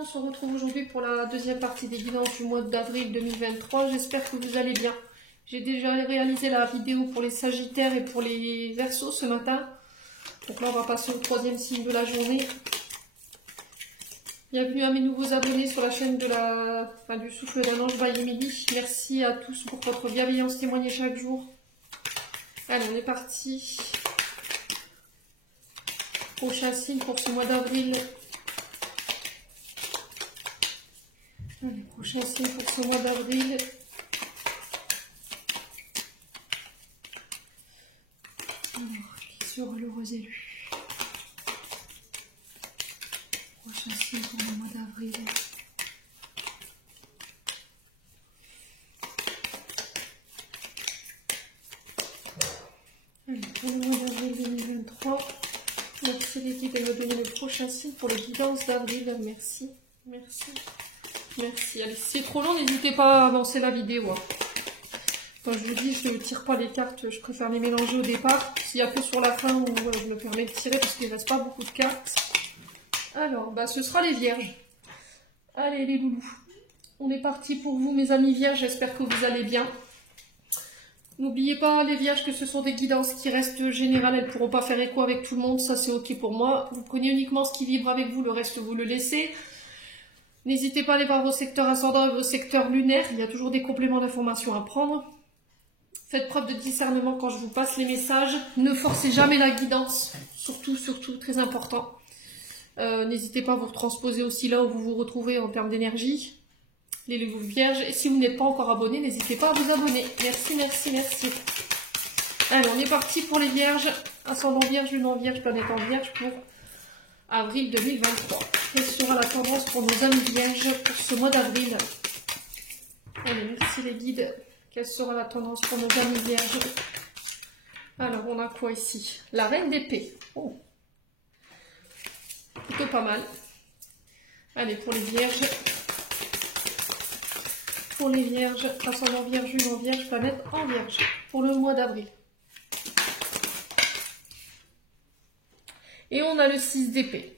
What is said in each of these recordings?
on se retrouve aujourd'hui pour la deuxième partie des guidances du mois d'avril 2023. J'espère que vous allez bien. J'ai déjà réalisé la vidéo pour les Sagittaires et pour les Verseaux ce matin. Donc là, on va passer au troisième signe de la journée. Bienvenue à mes nouveaux abonnés sur la chaîne de du Souffle d'un Ange by Emily. Merci à tous pour votre bienveillance témoignée chaque jour. Allez, on est parti. Prochain signe pour ce mois d'avril. Allez, prochain signe pour ce mois d'avril. Alors, qui sera l'heureux élu? Prochain signe pour le mois d'avril. Allez, pour le mois d'avril 2023. Merci les guides de me donner le prochain signe pour les guidances d'avril. Merci. Merci. Merci. Allez, si c'est trop long, n'hésitez pas à avancer la vidéo. Quand je vous dis, je ne tire pas les cartes, je préfère les mélanger au départ. S'il n'y a que sur la fin où je me permets de tirer parce qu'il ne reste pas beaucoup de cartes. Alors, ce sera les vierges. Allez les loulous. On est parti pour vous mes amis vierges, j'espère que vous allez bien. N'oubliez pas les vierges que ce sont des guidances qui restent générales, elles ne pourront pas faire écho avec tout le monde, ça c'est ok pour moi. Vous prenez uniquement ce qui vibre avec vous, le reste vous le laissez. N'hésitez pas à aller voir vos secteurs ascendants et vos secteurs lunaires, il y a toujours des compléments d'informations à prendre. Faites preuve de discernement quand je vous passe les messages. Ne forcez jamais la guidance, surtout, très important. N'hésitez pas à vous transposer aussi là où vous vous retrouvez en termes d'énergie. Les vierges, et si vous n'êtes pas encore abonné, n'hésitez pas à vous abonner. Merci, merci, merci. Allez, on est parti pour les vierges. Ascendant vierge, lune en vierge, planète en vierge pour avril 2023. Quelle sera la tendance pour nos amis vierges pour ce mois d'avril? Allez, merci les guides. Quelle sera la tendance pour nos amis vierges? Alors, on a quoi ici? La reine d'épée. Oh. Plutôt pas mal. Allez, pour les vierges. Pour les vierges, ascendant vierge, lune en vierge, planète en vierge. Pour le mois d'avril. Et on a le 6 d'épée.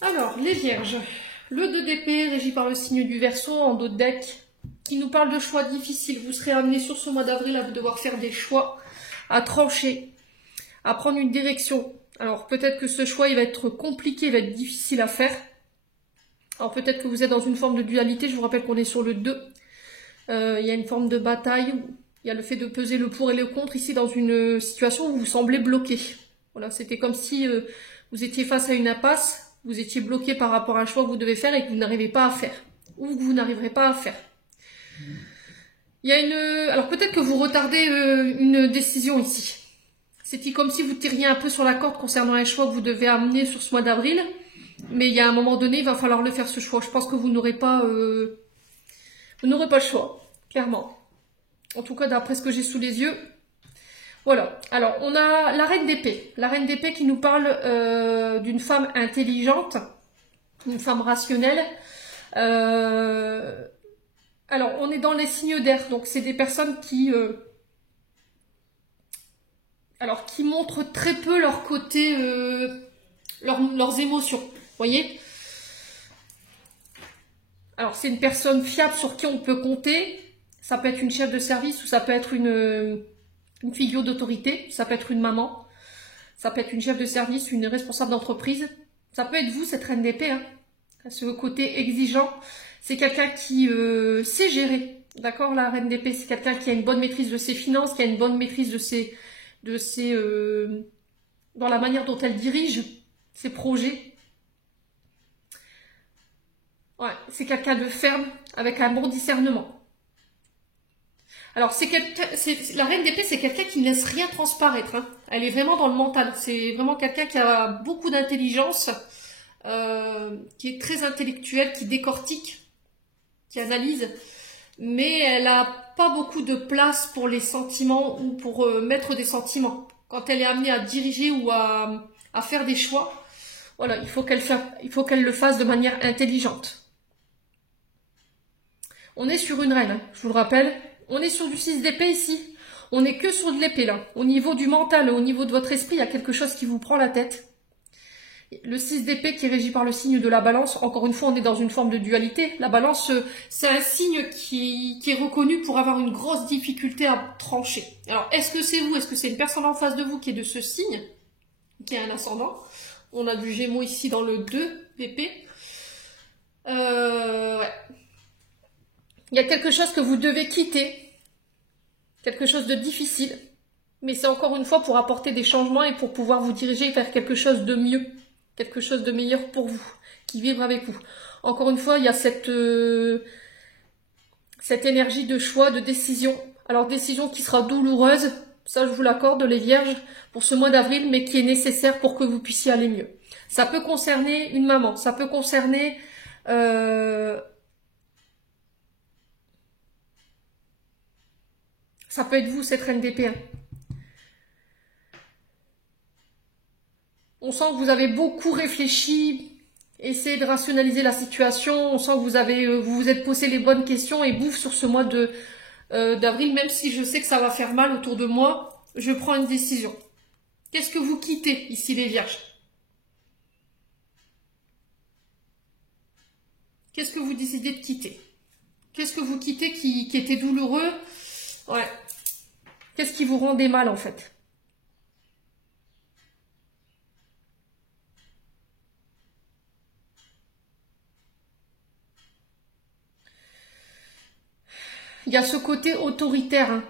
Alors, les vierges. Le 2 d'épée, régi par le signe du Verseau, en dos de deck, qui nous parle de choix difficiles. Vous serez amené sur ce mois d'avril à devoir faire des choix, à trancher, à prendre une direction. Alors, peut-être que ce choix, il va être compliqué, il va être difficile à faire. Alors, peut-être que vous êtes dans une forme de dualité. Je vous rappelle qu'on est sur le 2. Il y a une forme de bataille. Il y a le fait de peser le pour et le contre ici dans une situation où vous semblez bloqué. Voilà, c'était comme si vous étiez face à une impasse. Vous étiez bloqué par rapport à un choix que vous devez faire et que vous n'arrivez pas à faire. Ou que vous n'arriverez pas à faire. Il y a une... Alors peut-être que vous retardez une décision ici. C'était comme si vous tiriez un peu sur la corde concernant un choix que vous devez amener sur ce mois d'avril. Mais il y a un moment donné, il va falloir le faire ce choix. Je pense que vous n'aurez pas le choix, clairement. En tout cas, d'après ce que j'ai sous les yeux. Voilà. Alors, on a la reine d'épée. La reine d'épée qui nous parle d'une femme intelligente, une femme rationnelle. Alors, on est dans les signes d'air. Donc, c'est des personnes qui montrent très peu leur côté, leurs émotions. Vous voyez? Alors, c'est une personne fiable sur qui on peut compter. Ça peut être une chef de service ou ça peut être une figure d'autorité. Ça peut être une maman. Ça peut être une chef de service, une responsable d'entreprise. Ça peut être vous, cette reine d'épée. Hein. Ce côté exigeant. C'est quelqu'un qui sait gérer. D'accord? La reine d'épée, c'est quelqu'un qui a une bonne maîtrise de ses finances, qui a une bonne maîtrise dans la manière dont elle dirige ses projets. Ouais, c'est quelqu'un de ferme, avec un bon discernement. Alors, la reine d'épée, c'est quelqu'un qui ne laisse rien transparaître. Hein. Elle est vraiment dans le mental. C'est vraiment quelqu'un qui a beaucoup d'intelligence, qui est très intellectuel, qui décortique, qui analyse. Mais elle n'a pas beaucoup de place pour les sentiments ou pour mettre des sentiments. Quand elle est amenée à diriger ou à faire des choix, voilà, il faut qu'elle le fasse de manière intelligente. On est sur une reine, hein, je vous le rappelle. On est sur du 6 d'épée ici. On n'est que sur de l'épée là. Au niveau du mental, au niveau de votre esprit, il y a quelque chose qui vous prend la tête. Le 6 d'épée qui est régi par le signe de la balance. Encore une fois, on est dans une forme de dualité. La balance, c'est un signe qui est reconnu pour avoir une grosse difficulté à trancher. Alors, est-ce que c'est vous? Est-ce que c'est une personne en face de vous qui est de ce signe? Qui a un ascendant? On a du Gémeaux ici dans le 2 d'épée. Ouais. Il y a quelque chose que vous devez quitter. Quelque chose de difficile. Mais c'est encore une fois pour apporter des changements et pour pouvoir vous diriger vers quelque chose de mieux. Quelque chose de meilleur pour vous. Qui vibre avec vous. Encore une fois, il y a cette énergie de choix, de décision. Alors, décision qui sera douloureuse. Ça, je vous l'accorde, les vierges, pour ce mois d'avril, mais qui est nécessaire pour que vous puissiez aller mieux. Ça peut concerner une maman. Ça peut concerner... Ça peut être vous, cette reine d'épée. On sent que vous avez beaucoup réfléchi, essayé de rationaliser la situation. On sent que vous vous êtes posé les bonnes questions et bouffe sur ce mois d'avril, même si je sais que ça va faire mal autour de moi, je prends une décision. Qu'est-ce que vous quittez ici, les vierges? Qu'est-ce que vous décidez de quitter? Qu'est-ce que vous quittez qui était douloureux? Ouais. Qu'est-ce qui vous rendait mal, en fait? Il y a ce côté autoritaire. Hein.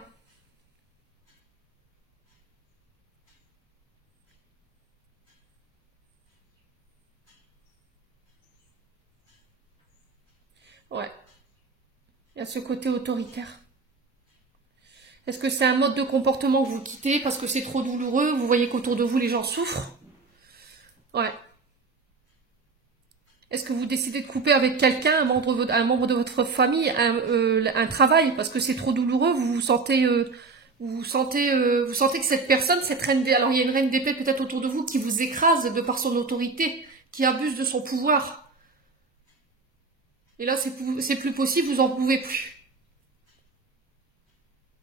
Ouais. Il y a ce côté autoritaire. Est-ce que c'est un mode de comportement que vous quittez parce que c'est trop douloureux? Vous voyez qu'autour de vous, les gens souffrent? Ouais. Est-ce que vous décidez de couper avec quelqu'un, un membre de votre famille, un travail, parce que c'est trop douloureux, vous sentez que cette personne, cette reine d'épée, alors il y a une reine d'épée peut-être autour de vous qui vous écrase de par son autorité, qui abuse de son pouvoir. Et là, c'est plus possible, vous en pouvez plus.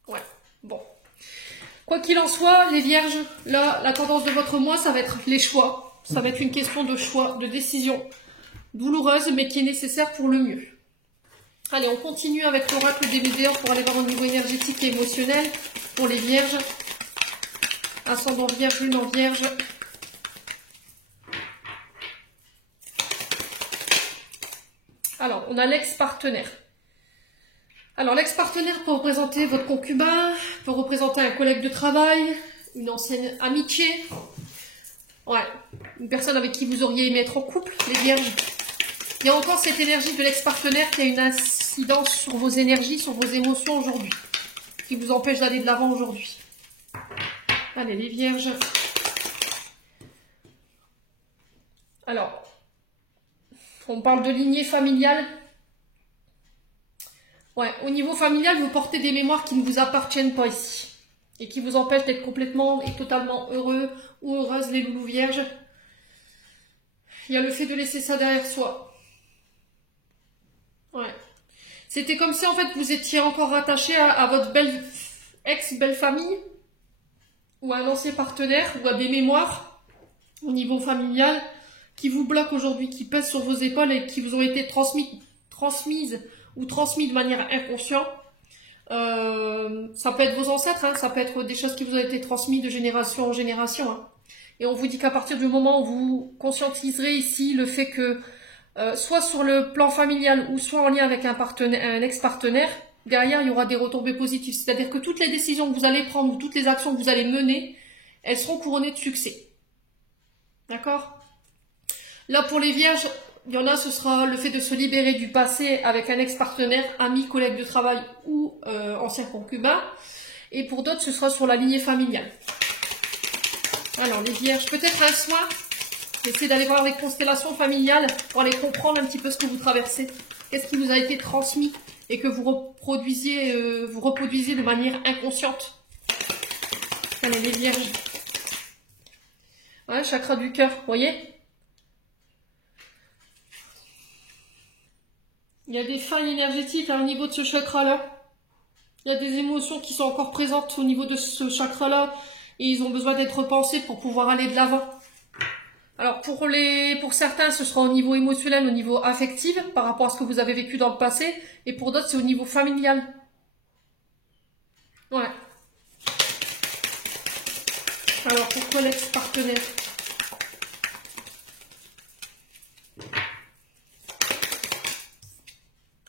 Ouais, bon. Quoi qu'il en soit, les vierges, là, la tendance de votre mois, ça va être les choix. Ça va être une question de choix, de décision. Douloureuse, mais qui est nécessaire pour le mieux. Allez, on continue avec l'oracle des météores pour aller voir au niveau énergétique et émotionnel pour les vierges. Ascendant vierge, lune en vierge. Alors, on a l'ex-partenaire. Alors, l'ex-partenaire peut représenter votre concubin, peut représenter un collègue de travail, une ancienne amitié. Ouais, une personne avec qui vous auriez aimé être en couple, les vierges. Il y a encore cette énergie de l'ex-partenaire qui a une incidence sur vos énergies, sur vos émotions aujourd'hui, qui vous empêche d'aller de l'avant aujourd'hui. Allez, les vierges. Alors, on parle de lignée familiale. Ouais, au niveau familial, vous portez des mémoires qui ne vous appartiennent pas ici. Et qui vous empêchent d'être complètement et totalement heureux ou heureuse, les loulous vierges. Il y a le fait de laisser ça derrière soi. Ouais. C'était comme si en fait vous étiez encore rattaché à votre ex-belle famille ou à un ancien partenaire ou à des mémoires au niveau familial qui vous bloquent aujourd'hui, qui pèsent sur vos épaules et qui vous ont été transmises ou transmis de manière inconsciente. Ça peut être vos ancêtres, hein, ça peut être des choses qui vous ont été transmises de génération en génération. Hein. Et on vous dit qu'à partir du moment où vous conscientiserez ici le fait que soit sur le plan familial ou soit en lien avec un ex-partenaire, derrière il y aura des retombées positives. C'est-à-dire que toutes les décisions que vous allez prendre ou toutes les actions que vous allez mener, elles seront couronnées de succès. D'accord? Là pour les vierges, il y en a, ce sera le fait de se libérer du passé avec un ex-partenaire, ami, collègue de travail ou ancien concubin. Et pour d'autres, ce sera sur la lignée familiale. Alors les vierges, peut-être un soin. Essayez d'aller voir les constellations familiales pour aller comprendre un petit peu ce que vous traversez. Qu'est-ce qui vous a été transmis et que vous reproduisiez de manière inconsciente. Allez, les vierges. Ouais, chakra du cœur, vous voyez? Il y a des failles énergétiques au niveau de ce chakra-là. Il y a des émotions qui sont encore présentes au niveau de ce chakra-là et ils ont besoin d'être repensés pour pouvoir aller de l'avant. Alors pour certains, ce sera au niveau émotionnel, au niveau affectif, par rapport à ce que vous avez vécu dans le passé, et pour d'autres, c'est au niveau familial. Ouais. Alors pourquoi l'ex-partenaire?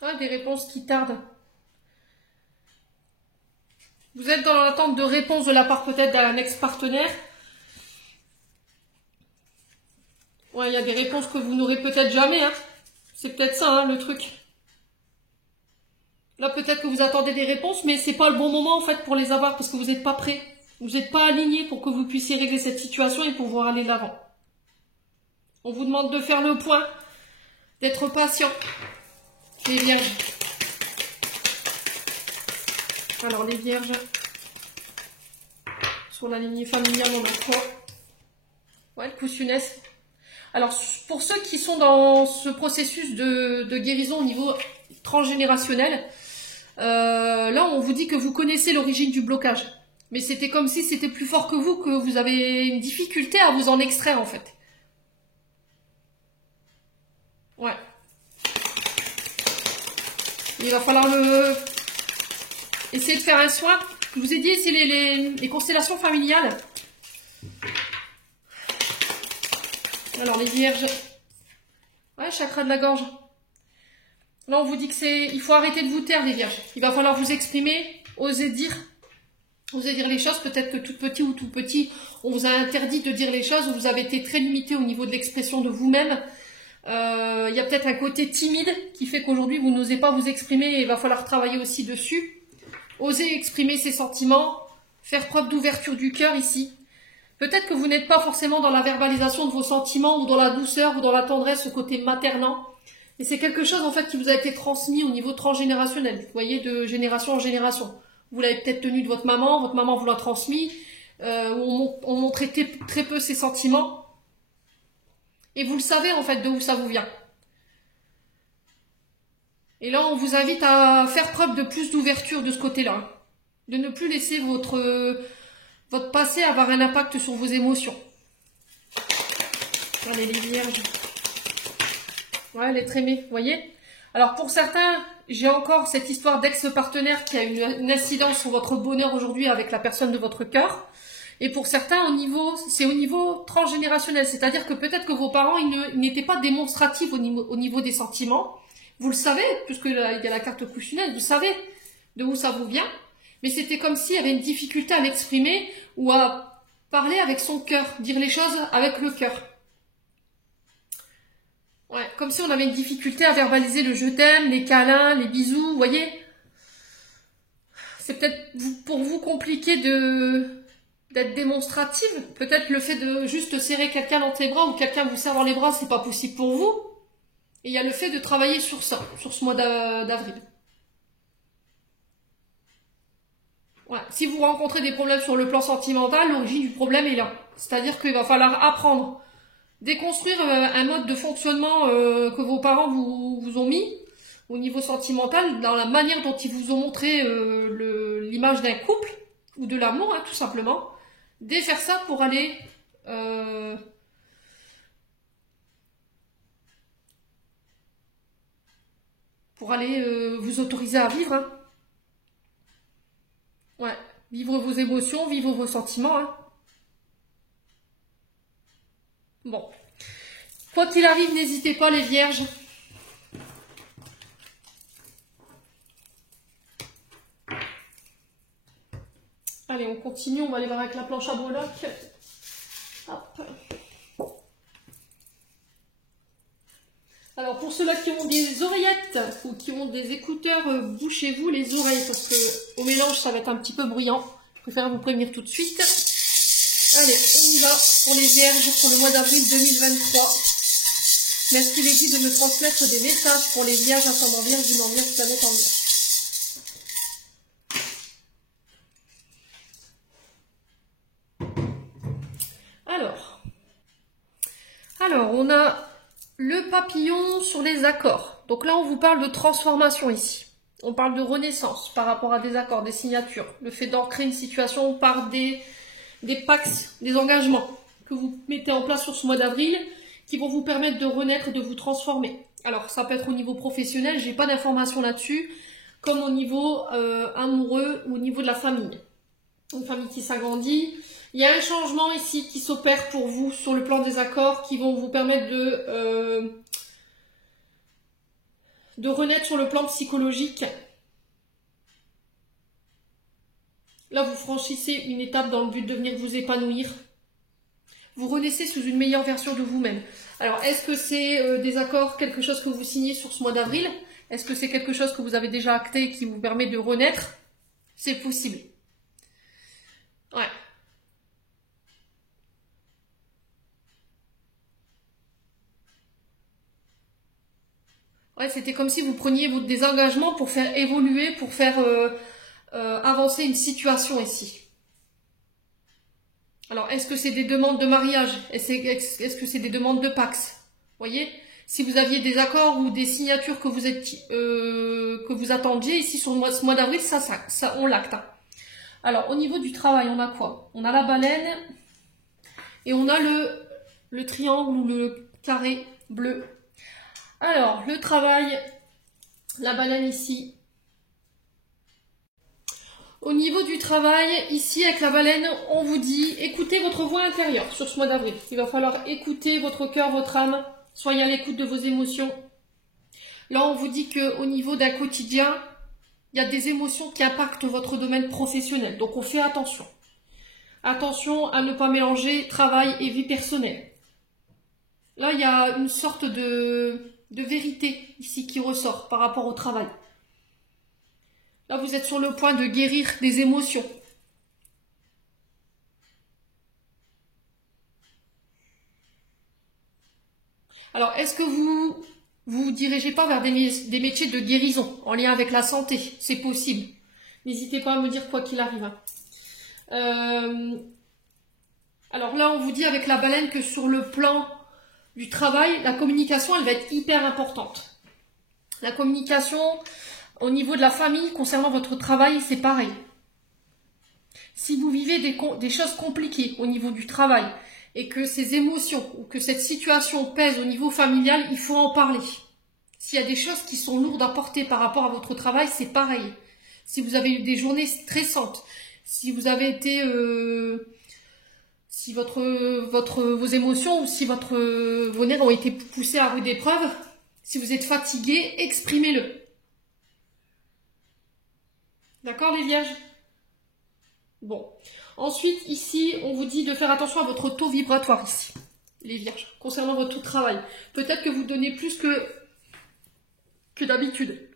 Ah, des réponses qui tardent. Vous êtes dans l'attente de réponses de la part peut-être d'un ex-partenaire. Ouais, il y a des réponses que vous n'aurez peut-être jamais, hein. C'est peut-être ça, hein, le truc. Là, peut-être que vous attendez des réponses, mais c'est pas le bon moment, en fait, pour les avoir, parce que vous n'êtes pas prêt. Vous n'êtes pas aligné pour que vous puissiez régler cette situation et pouvoir aller de l'avant. On vous demande de faire le point, d'être patient. Les vierges. Alors, les vierges. Sur la lignée familiale, on a quoi? Ouais, le coussiness. Alors, pour ceux qui sont dans ce processus de guérison au niveau transgénérationnel, là, on vous dit que vous connaissez l'origine du blocage. Mais c'était comme si c'était plus fort que vous avez une difficulté à vous en extraire, en fait. Ouais. Il va falloir essayer de faire un soin. Je vous ai dit, c'est les constellations familiales. Alors, les vierges. Ouais, chakra de la gorge. Là, on vous dit que il faut arrêter de vous taire, les vierges. Il va falloir vous exprimer, oser dire les choses. Peut-être que tout petit ou tout petit, on vous a interdit de dire les choses, ou vous avez été très limité au niveau de l'expression de vous-même. Il y a peut-être un côté timide qui fait qu'aujourd'hui, vous n'osez pas vous exprimer et il va falloir travailler aussi dessus. Oser exprimer ses sentiments, faire preuve d'ouverture du cœur ici. Peut-être que vous n'êtes pas forcément dans la verbalisation de vos sentiments ou dans la douceur ou dans la tendresse, ce côté maternant. Et c'est quelque chose en fait qui vous a été transmis au niveau transgénérationnel. Vous voyez, de génération en génération. Vous l'avez peut-être tenu de votre maman vous l'a transmis. On montrait très peu ses sentiments. Et vous le savez en fait d'où ça vous vient. Et là, on vous invite à faire preuve de plus d'ouverture de ce côté-là. De ne plus laisser votre passé avoir un impact sur vos émotions. Allez, les vierges. Ouais, l'être aimé, vous voyez. Alors, pour certains, j'ai encore cette histoire d'ex-partenaire qui a une incidence sur votre bonheur aujourd'hui avec la personne de votre cœur. Et pour certains, c'est au niveau transgénérationnel. C'est-à-dire que peut-être que vos parents, ils n'étaient pas démonstratifs au niveau des sentiments. Vous le savez, puisque il y a la carte couchinaise, vous savez de où ça vous vient. Mais c'était comme s'il y avait une difficulté à l'exprimer ou à parler avec son cœur, dire les choses avec le cœur. Ouais, comme si on avait une difficulté à verbaliser le je t'aime, les câlins, les bisous, vous voyez. C'est peut-être pour vous compliqué d'être démonstrative. Peut-être le fait de juste serrer quelqu'un dans tes bras ou quelqu'un vous serre dans les bras, c'est pas possible pour vous. Et il y a le fait de travailler sur ça, sur ce mois d'avril. Ouais. Si vous rencontrez des problèmes sur le plan sentimental, l'origine du problème est là. C'est-à-dire qu'il va falloir apprendre, déconstruire un mode de fonctionnement que vos parents vous ont mis au niveau sentimental, dans la manière dont ils vous ont montré l'image d'un couple, ou de l'amour, hein, tout simplement. Défaire ça pour aller... vous autoriser à vivre. Hein. Ouais, vivre vos émotions, vivre vos sentiments. Hein. Bon. Quoi qu'il arrive, n'hésitez pas les vierges. Allez, on continue, on va aller voir avec la planche à breloques. Hop. Alors pour ceux-là qui ont des oreillettes ou qui ont des écouteurs, bouchez-vous les oreilles parce que au mélange ça va être un petit peu bruyant. Je préfère vous prévenir tout de suite. Allez, on y va pour les vierges pour le mois d'avril 2023. Merci les guides de me transmettre des messages pour les vierges, ascendant vierge, dimanche vierge, planète en vierge. Alors, on a le papillon sur les accords. Donc là, on vous parle de transformation ici. On parle de renaissance par rapport à des accords, des signatures. Le fait d'ancrer une situation par des pactes, des engagements. que vous mettez en place sur ce mois d'avril qui vont vous permettre de renaître, de vous transformer. Alors, ça peut être au niveau professionnel, j'ai pas d'informations là-dessus, comme au niveau amoureux ou au niveau de la famille. Une famille qui s'agrandit. Il y a un changement ici qui s'opère pour vous sur le plan des accords qui vont vous permettre de renaître sur le plan psychologique. Là, vous franchissez une étape dans le but de venir vous épanouir. Vous renaissez sous une meilleure version de vous-même. Alors, est-ce que c'est des accords, quelque chose que vous signez sur ce mois d'avril? Est-ce que c'est quelque chose que vous avez déjà acté et qui vous permet de renaître? C'est possible. Ouais. Ouais, c'était comme si vous preniez des engagements pour faire évoluer, pour faire avancer une situation ici. Alors, est-ce que c'est des demandes de mariage? Est-ce que c'est des demandes de Pax? Vous voyez? Si vous aviez des accords ou des signatures que vous attendiez, ici sur ce mois d'avril, ça on l'acte. Hein. Alors, au niveau du travail, on a quoi? On a la baleine et on a le triangle ou le carré bleu. Alors, le travail, la baleine ici. Au niveau du travail, ici avec la baleine, on vous dit, écoutez votre voix intérieure sur ce mois d'avril. Il va falloir écouter votre cœur, votre âme, soyez à l'écoute de vos émotions. Là, on vous dit qu'au niveau d'un quotidien, il y a des émotions qui impactent votre domaine professionnel. Donc, on fait attention. Attention à ne pas mélanger travail et vie personnelle. Là, il y a une sorte de vérité ici qui ressort par rapport au travail. Là, vous êtes sur le point de guérir des émotions. Alors, est-ce que vous dirigez pas vers des métiers de guérison en lien avec la santé? C'est possible. N'hésitez pas à me dire quoi qu'il arrive. Alors là, on vous dit avec la baleine que sur le plan du travail, la communication, elle va être hyper importante. La communication au niveau de la famille, concernant votre travail, c'est pareil. Si vous vivez des choses compliquées au niveau du travail et que ces émotions ou que cette situation pèse au niveau familial, il faut en parler. S'il y a des choses qui sont lourdes à porter par rapport à votre travail, c'est pareil. Si vous avez eu des journées stressantes, si vous avez été... si vos émotions ou si vos nerfs ont été poussés à rude épreuve, si vous êtes fatigué, exprimez-le. D'accord les vierges? Bon. Ensuite, ici, on vous dit de faire attention à votre taux vibratoire ici, les vierges, concernant votre travail. Peut-être que vous donnez plus que d'habitude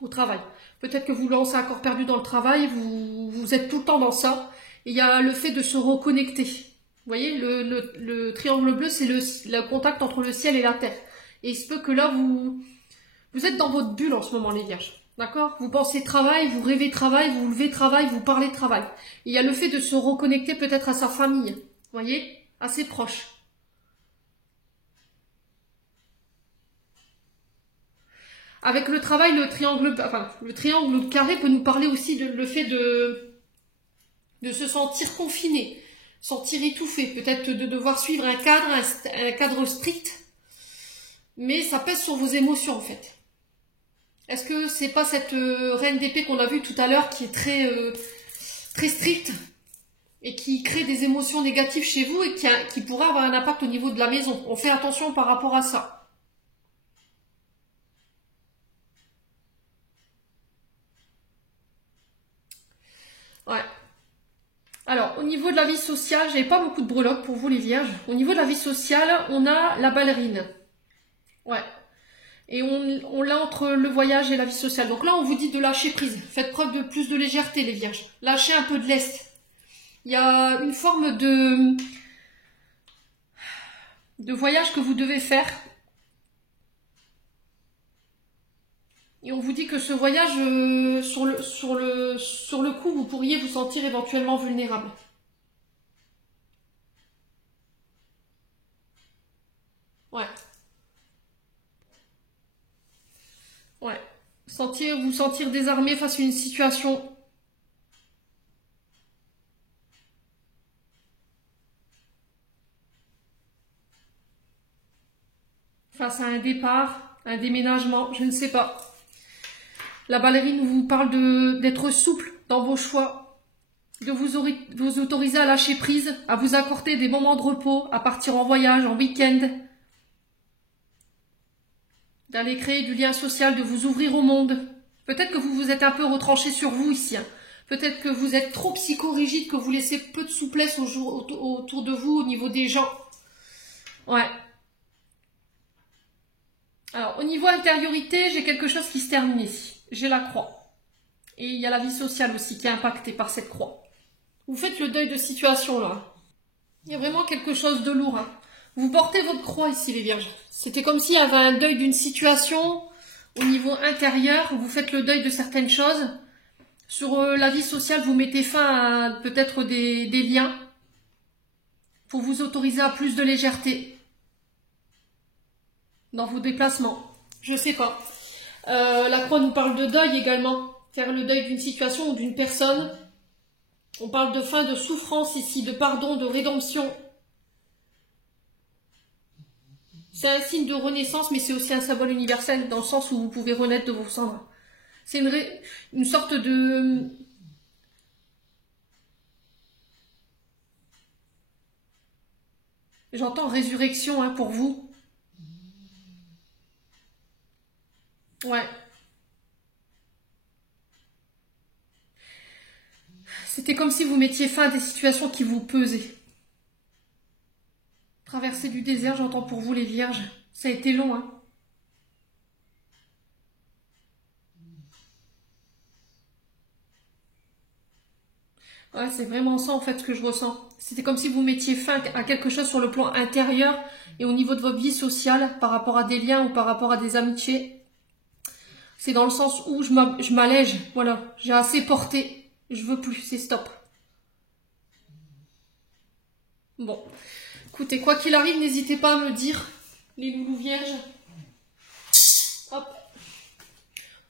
au travail. Peut-être que vous lancez un corps perdu dans le travail, vous êtes tout le temps dans ça. Et il y a le fait de se reconnecter. Vous voyez, le triangle bleu, c'est le contact entre le ciel et la terre. Et il se peut que là, vous êtes dans votre bulle en ce moment, les vierges. D'accord? Vous pensez travail, vous rêvez travail, vous levez travail, vous parlez travail. Et il y a le fait de se reconnecter peut-être à sa famille. Vous voyez? À ses proches. Avec le travail, le triangle carré peut nous parler aussi de le fait de se sentir confiné, sentir étouffé, peut-être de devoir suivre un cadre strict, mais ça pèse sur vos émotions en fait. Est-ce que c'est pas cette reine d'épée qu'on a vue tout à l'heure qui est très stricte et qui crée des émotions négatives chez vous et qui pourrait avoir un impact au niveau de la maison? On fait attention par rapport à ça. Ouais. Alors, au niveau de la vie sociale, j'avais pas beaucoup de breloques pour vous les vierges. Au niveau de la vie sociale, on a la ballerine. Ouais. Et on l'a entre le voyage et la vie sociale. Donc là, on vous dit de lâcher prise. Faites preuve de plus de légèreté, les vierges. Lâchez un peu de lest. Il y a une forme de voyage que vous devez faire. Et on vous dit que ce voyage, sur le coup, vous pourriez vous sentir éventuellement vulnérable. Ouais. Ouais. Vous sentir désarmé face à une situation. face à un départ, un déménagement, je ne sais pas. La ballerine vous parle d'être souple dans vos choix, de vous autoriser à lâcher prise, à vous accorder des moments de repos, à partir en voyage, en week-end, d'aller créer du lien social, de vous ouvrir au monde. Peut-être que vous vous êtes un peu retranché sur vous ici. Hein. Peut-être que vous êtes trop psychorigide, que vous laissez peu de souplesse autour de vous, au niveau des gens. Ouais. Alors, au niveau intériorité, j'ai quelque chose qui se termine ici. J'ai la croix. Et il y a la vie sociale aussi qui est impactée par cette croix. Vous faites le deuil de situation là. Il y a vraiment quelque chose de lourd. Hein. Vous portez votre croix ici les vierges. C'était comme s'il y avait un deuil d'une situation au niveau intérieur. Vous faites le deuil de certaines choses. Sur la vie sociale, vous mettez fin à peut-être des liens pour vous autoriser à plus de légèreté dans vos déplacements. Je sais pas. La croix nous parle de deuil également. Faire le deuil d'une situation ou d'une personne. On parle de fin de souffrance ici, de pardon, de rédemption. C'est un signe de renaissance, mais c'est aussi un symbole universel dans le sens où vous pouvez renaître de vos cendres. C'est une sorte de... J'entends résurrection hein, pour vous. Ouais. C'était comme si vous mettiez fin à des situations qui vous pesaient. Traverser du désert, j'entends pour vous les vierges. Ça a été long, hein. Ouais, c'est vraiment ça en fait ce que je ressens. C'était comme si vous mettiez fin à quelque chose sur le plan intérieur et au niveau de votre vie sociale par rapport à des liens ou par rapport à des amitiés. C'est dans le sens où je m'allège, voilà. J'ai assez porté, je veux plus, c'est stop. Bon, écoutez, quoi qu'il arrive, n'hésitez pas à me dire, les loulous vierges. Hop,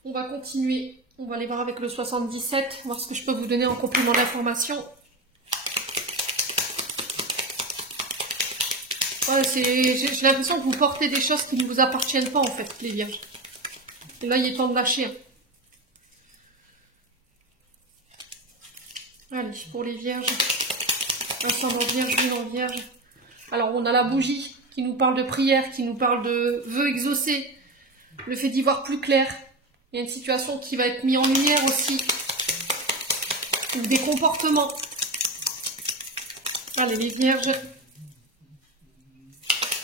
on va continuer. On va aller voir avec le 77, voir ce que je peux vous donner en complément d'information. Ouais, j'ai l'impression que vous portez des choses qui ne vous appartiennent pas en fait, les vierges. Et là, il est temps de lâcher. Allez, pour les vierges. Ascendant vierge, lune en vierge. Alors, on a la bougie qui nous parle de prière, qui nous parle de vœux exaucés. Le fait d'y voir plus clair. Il y a une situation qui va être mise en lumière aussi. Ou des comportements. Allez, les vierges.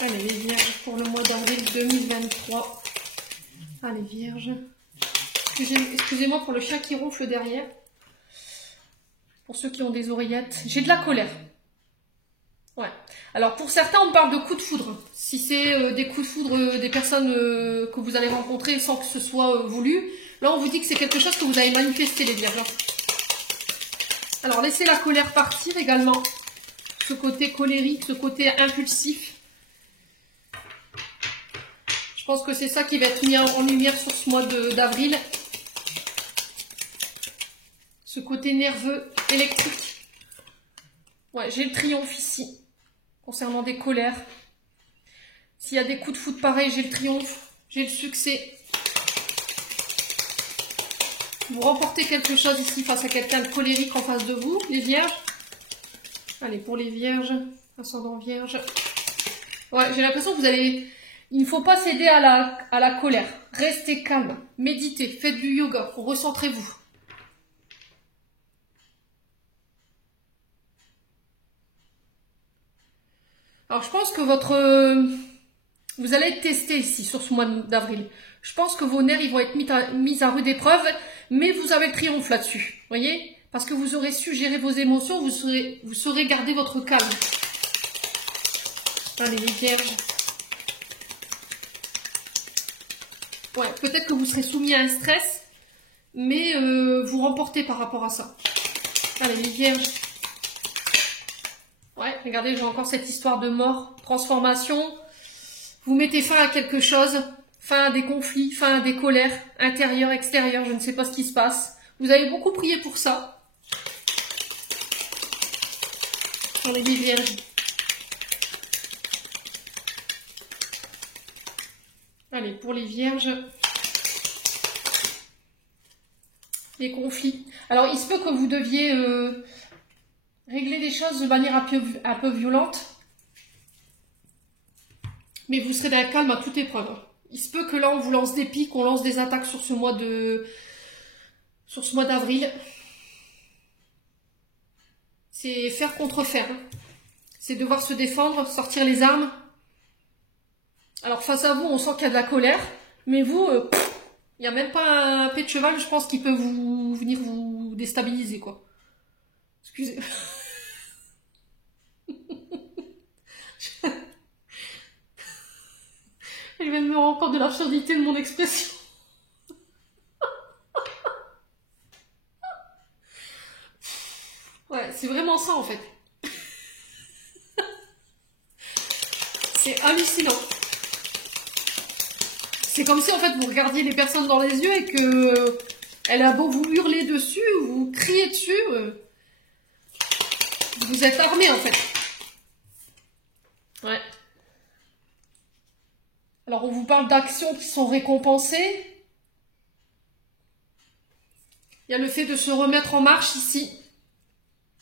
Allez, les vierges pour le mois d'avril 2023. Allez, vierges. Excusez-moi pour le chat qui ronfle derrière. Pour ceux qui ont des oreillettes. J'ai de la colère. Ouais. Alors, pour certains, on parle de coups de foudre. Si c'est des coups de foudre des personnes que vous allez rencontrer sans que ce soit voulu, là, on vous dit que c'est quelque chose que vous avez manifesté, les vierges. Alors, laissez la colère partir également. Ce côté colérique, ce côté impulsif. Je pense que c'est ça qui va être mis en lumière sur ce mois d'avril. Ce côté nerveux, électrique. Ouais, j'ai le triomphe ici. Concernant des colères. S'il y a des coups de foudre pareils, j'ai le triomphe. J'ai le succès. Vous remportez quelque chose ici face à quelqu'un de colérique en face de vous, les vierges. Allez, pour les vierges. Ascendant vierge. Ouais, j'ai l'impression que vous allez... Il ne faut pas céder à la colère. Restez calme. Méditez. Faites du yoga. Recentrez-vous. Alors, je pense que vous allez être testé ici, sur ce mois d'avril. Je pense que vos nerfs ils vont être mis à rude épreuve, mais vous avez le triomphe là-dessus. Voyez? Parce que vous aurez su gérer vos émotions, vous saurez garder votre calme. Allez, les vierges. Ouais, peut-être que vous serez soumis à un stress, mais vous remportez par rapport à ça. Allez, les vierges. Ouais, regardez, j'ai encore cette histoire de mort, transformation. Vous mettez fin à quelque chose, fin à des conflits, fin à des colères, intérieures, extérieures, je ne sais pas ce qui se passe. Vous avez beaucoup prié pour ça. Allez, les vierges. Allez, pour les vierges, les conflits. Alors, il se peut que vous deviez régler des choses de manière un peu violente, mais vous serez d'un calme à toute épreuve. Il se peut que là, on vous lance des pics, on lance des attaques sur ce mois d'avril. C'est faire contre faire. C'est devoir se défendre, sortir les armes. Alors, face à vous, on sent qu'il y a de la colère, mais vous, il n'y a même pas un paix de cheval, je pense, qui peut venir vous déstabiliser, quoi. Excusez. Je viens de me rendre compte de l'absurdité de mon expression. Ouais, c'est vraiment ça, en fait. C'est hallucinant. C'est comme si, en fait, vous regardiez les personnes dans les yeux et que elle a beau vous hurler dessus, vous crier dessus, vous êtes armé, en fait. Ouais. Alors, on vous parle d'actions qui sont récompensées. Il y a le fait de se remettre en marche ici.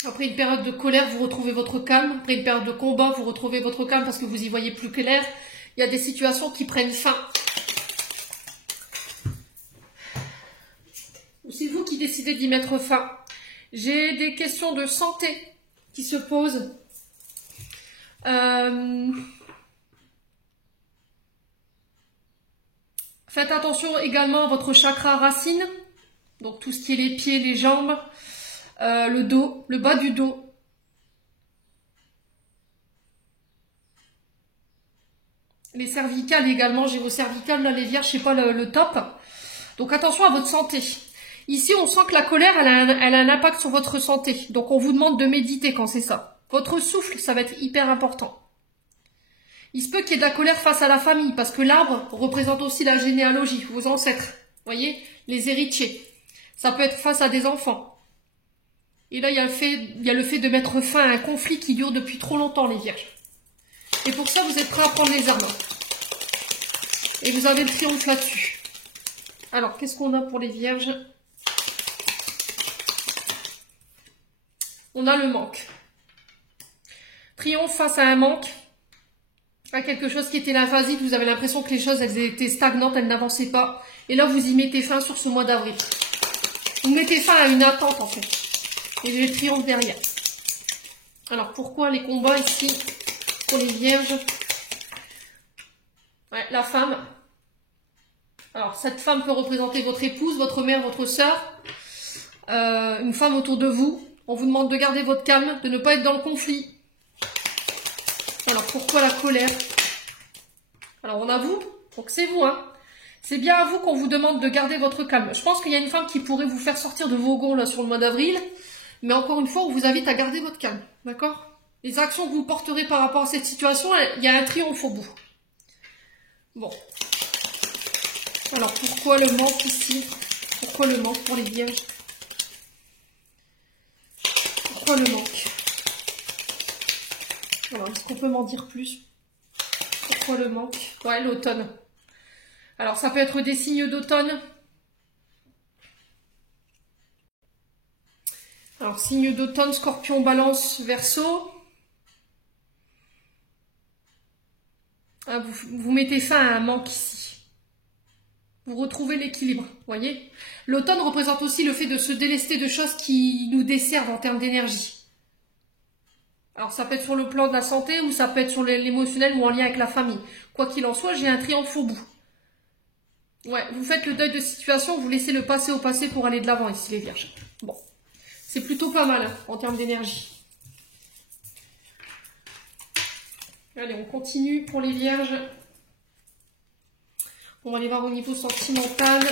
Après une période de colère, vous retrouvez votre calme. Après une période de combat, vous retrouvez votre calme parce que vous y voyez plus clair. Il y a des situations qui prennent fin. Ou c'est vous qui décidez d'y mettre fin. J'ai des questions de santé qui se posent. Faites attention également à votre chakra racine. Donc tout ce qui est les pieds, les jambes, le dos, le bas du dos. Les cervicales également, j'ai vos cervicales, là les vierges, c'est pas le top. Donc attention à votre santé. Ici, on sent que la colère, elle a un impact sur votre santé. Donc on vous demande de méditer quand c'est ça. Votre souffle, ça va être hyper important. Il se peut qu'il y ait de la colère face à la famille, parce que l'arbre représente aussi la généalogie, vos ancêtres. Vous voyez, les héritiers. Ça peut être face à des enfants. Et là, il y a le fait de mettre fin à un conflit qui dure depuis trop longtemps, les vierges. Et pour ça, vous êtes prêts à prendre les armes. Et vous avez le triomphe là-dessus. Alors, qu'est-ce qu'on a pour les vierges? On a le manque. Triomphe face à un manque. À quelque chose qui était l'invasif. Vous avez l'impression que les choses, elles étaient stagnantes, elles n'avançaient pas. Et là, vous y mettez fin sur ce mois d'avril. Vous mettez fin à une attente, en fait. Et j'ai le triomphe derrière. Alors, pourquoi les combats ici pour les vierges? Ouais, la femme. Alors, cette femme peut représenter votre épouse, votre mère, votre sœur. Une femme autour de vous. On vous demande de garder votre calme, de ne pas être dans le conflit. Alors, pourquoi la colère? Alors, on avoue, donc c'est vous, hein. C'est bien à vous qu'on vous demande de garder votre calme. Je pense qu'il y a une femme qui pourrait vous faire sortir de vos gonds là sur le mois d'avril. Mais encore une fois, on vous invite à garder votre calme. D'accord? Les actions que vous porterez par rapport à cette situation, il y a un triomphe au bout. Bon. Alors, pourquoi le manque ici? Pourquoi le manque pour les vierges? Pourquoi le manque? Alors, est-ce qu'on peut m'en dire plus? Pourquoi le manque? Ouais, l'automne. Alors, ça peut être des signes d'automne. Alors, signe d'automne, Scorpion, Balance, Verseau. Ah, vous mettez fin à un manque ici. Vous retrouvez l'équilibre, voyez. L'automne représente aussi le fait de se délester de choses qui nous desservent en termes d'énergie. Alors, ça peut être sur le plan de la santé ou ça peut être sur l'émotionnel ou en lien avec la famille. Quoi qu'il en soit, j'ai un triomphe au bout. Ouais, vous faites le deuil de situation, vous laissez le passé au passé pour aller de l'avant ici, les vierges. Bon, c'est plutôt pas mal hein, en termes d'énergie. Allez, on continue pour les vierges. On va aller voir au niveau sentimental.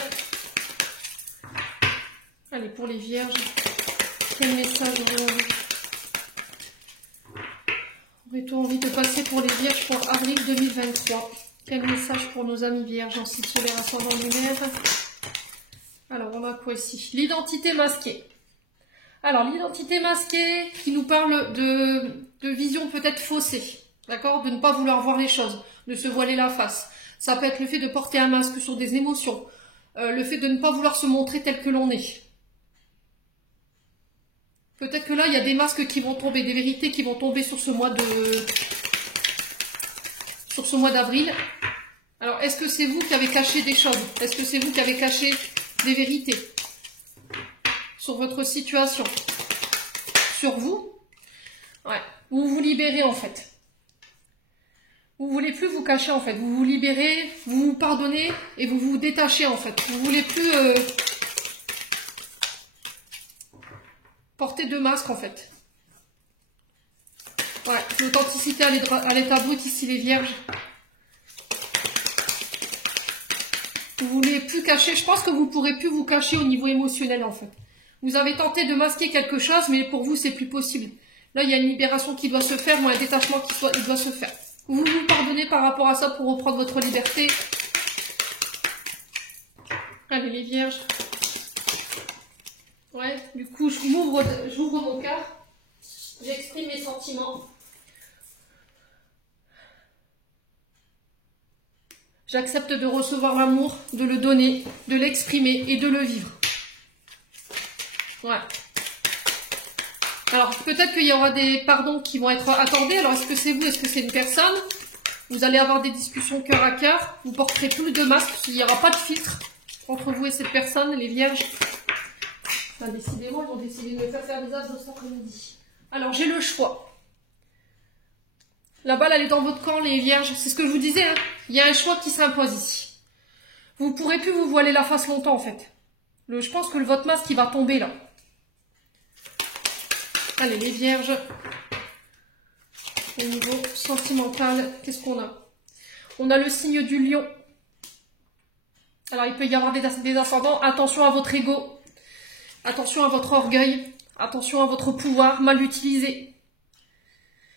Allez, pour les vierges, quel message aurait-on envie de passer pour les vierges pour avril 2023? Quel message pour nos amis vierges en signe solaire ascendant lunaire? Alors, on a quoi ici? L'identité masquée. Alors, l'identité masquée qui nous parle de vision peut-être faussée. D'accord? De ne pas vouloir voir les choses, de se voiler la face. Ça peut être le fait de porter un masque sur des émotions. Le fait de ne pas vouloir se montrer tel que l'on est. Peut-être que là, il y a des masques qui vont tomber, des vérités qui vont tomber sur ce mois d'avril. Alors, est-ce que c'est vous qui avez caché des choses? Est-ce que c'est vous qui avez caché des vérités sur votre situation? Sur vous? Ouais. Vous vous libérez, en fait. Vous voulez plus vous cacher, en fait. Vous vous libérez, vous vous pardonnez et vous vous détachez, en fait. Vous voulez plus porter de masque, en fait. Ouais, l'authenticité à l'état brut, ici, les vierges. Vous voulez plus cacher. Je pense que vous pourrez plus vous cacher au niveau émotionnel, en fait. Vous avez tenté de masquer quelque chose, mais pour vous, c'est plus possible. Là, il y a une libération qui doit se faire ou un détachement qui doit se faire. Vous vous pardonnez par rapport à ça pour reprendre votre liberté. Allez, les vierges. Ouais, du coup, j'ouvre mon cœur. J'exprime mes sentiments. J'accepte de recevoir l'amour, de le donner, de l'exprimer et de le vivre. Ouais. Alors, peut-être qu'il y aura des pardons qui vont être accordés. Alors, est-ce que c'est vous? Est-ce que c'est une personne? Vous allez avoir des discussions cœur à cœur. Vous porterez plus de masque. Il n'y aura pas de filtre entre vous et cette personne, les vierges. Enfin, décidément, ils ont décidé de me faire des as cet après-midi. Alors, j'ai le choix. La balle, elle est dans votre camp, les vierges. C'est ce que je vous disais. Hein. Il y a un choix qui s'impose ici. Vous ne pourrez plus vous voiler la face longtemps, en fait. Je pense que votre masque, il va tomber, là. Allez, les vierges. Au niveau sentimental, qu'est-ce qu'on a? On a le signe du lion. Alors, il peut y avoir des ascendants. Attention à votre ego. Attention à votre orgueil. Attention à votre pouvoir mal utilisé.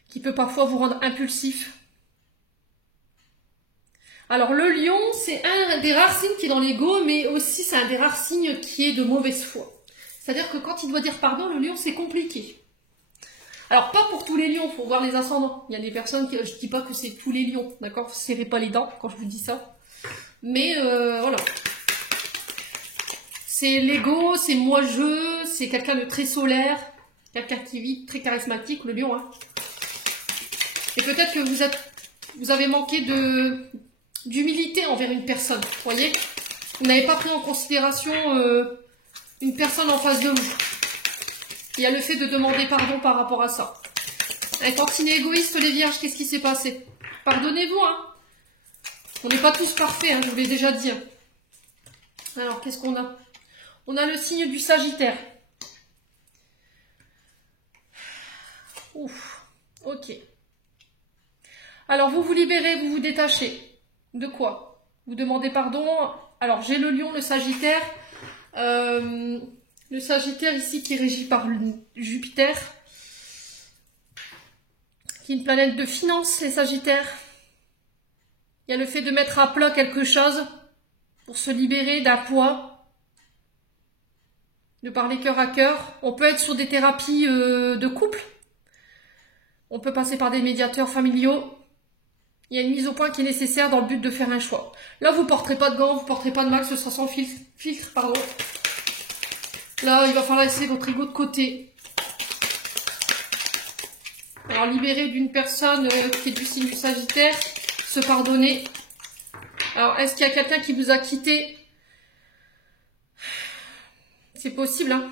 Qui peut parfois vous rendre impulsif. Alors, le lion, c'est un des rares signes qui est dans l'ego, mais aussi c'est un des rares signes qui est de mauvaise foi. C'est-à-dire que quand il doit dire pardon, le lion, c'est compliqué. Alors, pas pour tous les lions, il faut voir les ascendants. Il y a des personnes qui, je ne dis pas que c'est tous les lions, d'accord? Vous ne serrez pas les dents quand je vous dis ça. Mais, voilà. C'est l'ego, c'est moi-je, c'est quelqu'un de très solaire, quelqu'un qui vit très charismatique, le lion, hein. Et peut-être que vous avez manqué d'humilité envers une personne, vous voyez? Vous n'avez pas pris en considération une personne en face de vous. Il y a le fait de demander pardon par rapport à ça. Un tantinet égoïste, les vierges, qu'est-ce qui s'est passé? Pardonnez-vous, hein. On n'est pas tous parfaits, hein, je vous l'ai déjà dit. Hein. Alors, qu'est-ce qu'on a? On a le signe du Sagittaire. Ouf, ok. Alors, vous vous libérez, vous vous détachez. De quoi? Vous demandez pardon. Alors, j'ai le lion, le Sagittaire. Le Sagittaire ici qui est régi par Jupiter. Qui est une planète de finance, les Sagittaires. Il y a le fait de mettre à plat quelque chose pour se libérer d'un poids. De parler cœur à cœur. On peut être sur des thérapies de couple. On peut passer par des médiateurs familiaux. Il y a une mise au point qui est nécessaire dans le but de faire un choix. Là, vous ne porterez pas de gants, vous ne porterez pas de masque, ce sera sans filtre, pardon. Là, il va falloir laisser votre ego de côté. Alors, libérer d'une personne qui est du signe du Sagittaire, se pardonner. Alors, est-ce qu'il y a quelqu'un qui vous a quitté? C'est possible, hein.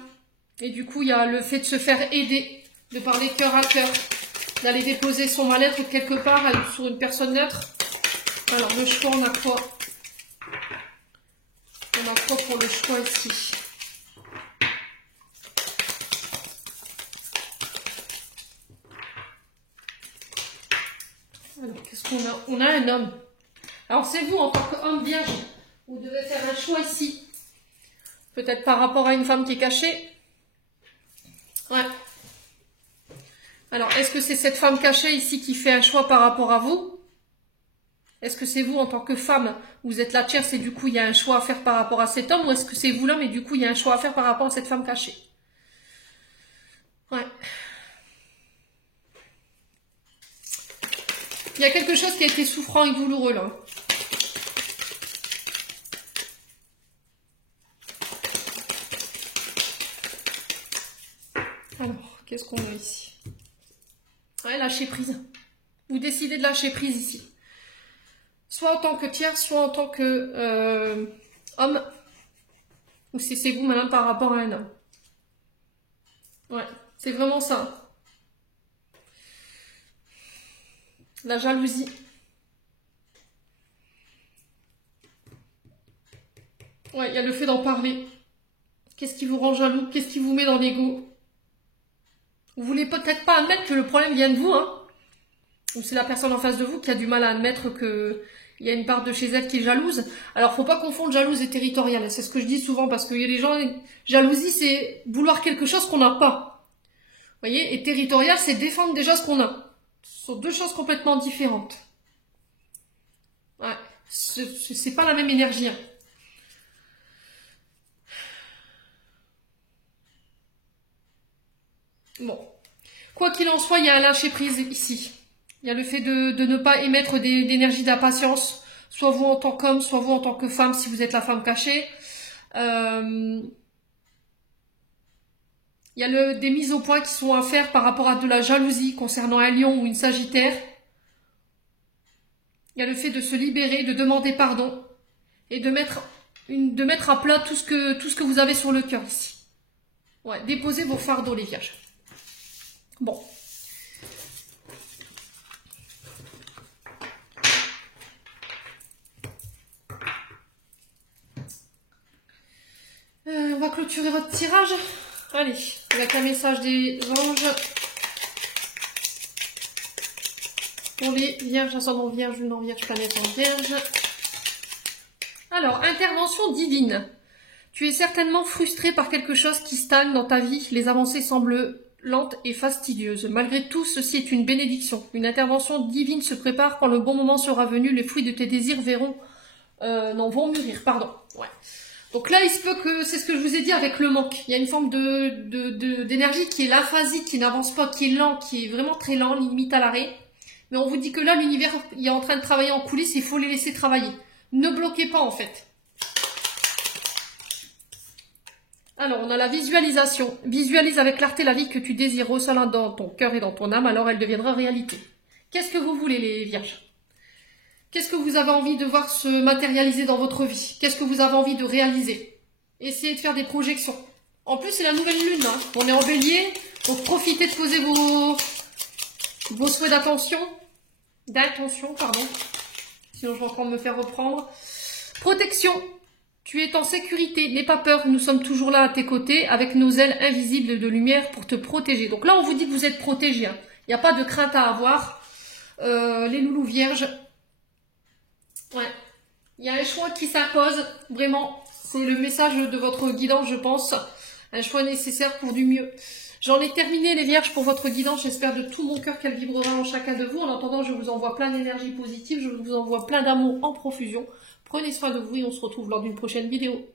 Et du coup, il y a le fait de se faire aider, de parler cœur à cœur, d'aller déposer son mal-être quelque part sur une personne neutre. Alors, le choix, on a quoi? On a quoi pour le choix ici? Alors, qu'est-ce qu'on a? On a un homme. Alors, c'est vous, en tant qu'homme vierge, vous devez faire un choix ici. Peut-être par rapport à une femme qui est cachée. Ouais. Alors, est-ce que c'est cette femme cachée ici qui fait un choix par rapport à vous? Est-ce que c'est vous, en tant que femme, vous êtes la tierce et du coup, il y a un choix à faire par rapport à cet homme? Ou est-ce que c'est vous l'homme et du coup, il y a un choix à faire par rapport à cette femme cachée? Ouais. Il y a quelque chose qui a été souffrant et douloureux, là. Qu'est-ce qu'on a ici? Ouais, lâcher prise. Vous décidez de lâcher prise ici. Soit en tant que tiers, soit en tant que homme. Ou si c'est vous, madame, par rapport à un homme. Ouais, c'est vraiment ça. La jalousie. Ouais, il y a le fait d'en parler. Qu'est-ce qui vous rend jaloux? Qu'est-ce qui vous met dans l'ego? Vous voulez peut-être pas admettre que le problème vient de vous, hein? Ou c'est la personne en face de vous qui a du mal à admettre que il y a une part de chez elle qui est jalouse. Alors, faut pas confondre jalouse et territoriale. C'est ce que je dis souvent parce qu'il y a des gens... Jalousie, c'est vouloir quelque chose qu'on n'a pas. Vous voyez? Et territoriale, c'est défendre déjà ce qu'on a. Ce sont deux choses complètement différentes. Ouais. C'est pas la même énergie, hein. Bon. Quoi qu'il en soit, il y a un lâcher prise ici. Il y a le fait de ne pas émettre d'énergie d'impatience, soit vous en tant qu'homme, soit vous en tant que femme, si vous êtes la femme cachée. Il y a des mises au point qui sont à faire par rapport à de la jalousie concernant un lion ou une sagittaire. Il y a le fait de se libérer, de demander pardon et de mettre à plat tout ce que vous avez sur le cœur ici. Ouais, déposez vos fardeaux, les vierges. Bon. On va clôturer votre tirage. Allez, avec un message des anges. Pour les vierges, ascendant vierge, lune en vierge, planète en vierge. Alors, intervention divine. Tu es certainement frustré par quelque chose qui stagne dans ta vie. Les avancées semblent lentes et fastidieuses. Malgré tout, ceci est une bénédiction. Une intervention divine se prépare. Quand le bon moment sera venu, les fruits de tes désirs vont mûrir. Pardon. Ouais. Donc là, il se peut que, c'est ce que je vous ai dit avec le manque. Il y a une forme d'énergie qui est l'aphasique, qui n'avance pas, qui est lent, qui est vraiment très lent, limite à l'arrêt. Mais on vous dit que là, l'univers il est en train de travailler en coulisses, il faut les laisser travailler. Ne bloquez pas en fait. Alors, on a la visualisation. Visualise avec clarté la vie que tu désires au sein dans ton cœur et dans ton âme, alors elle deviendra réalité. Qu'est-ce que vous voulez, les vierges? Qu'est-ce que vous avez envie de voir se matérialiser dans votre vie? Qu'est-ce que vous avez envie de réaliser? Essayez de faire des projections. En plus, c'est la nouvelle lune. Hein. On est en bélier, donc profitez de poser vos souhaits d'intention. Pardon. Sinon, je vais encore me faire reprendre. Protection. Tu es en sécurité. N'aie pas peur. Nous sommes toujours là à tes côtés avec nos ailes invisibles de lumière pour te protéger. Donc là, on vous dit que vous êtes protégés. Hein. Il n'y a pas de crainte à avoir. Les loulous vierges. Ouais. Il y a un choix qui s'impose. Vraiment. C'est le message de votre guidance, je pense. Un choix nécessaire pour du mieux. J'en ai terminé les vierges pour votre guidance. J'espère de tout mon cœur qu'elle vibrera en chacun de vous. En attendant, je vous envoie plein d'énergie positive. Je vous envoie plein d'amour en profusion. Prenez soin de vous et on se retrouve lors d'une prochaine vidéo.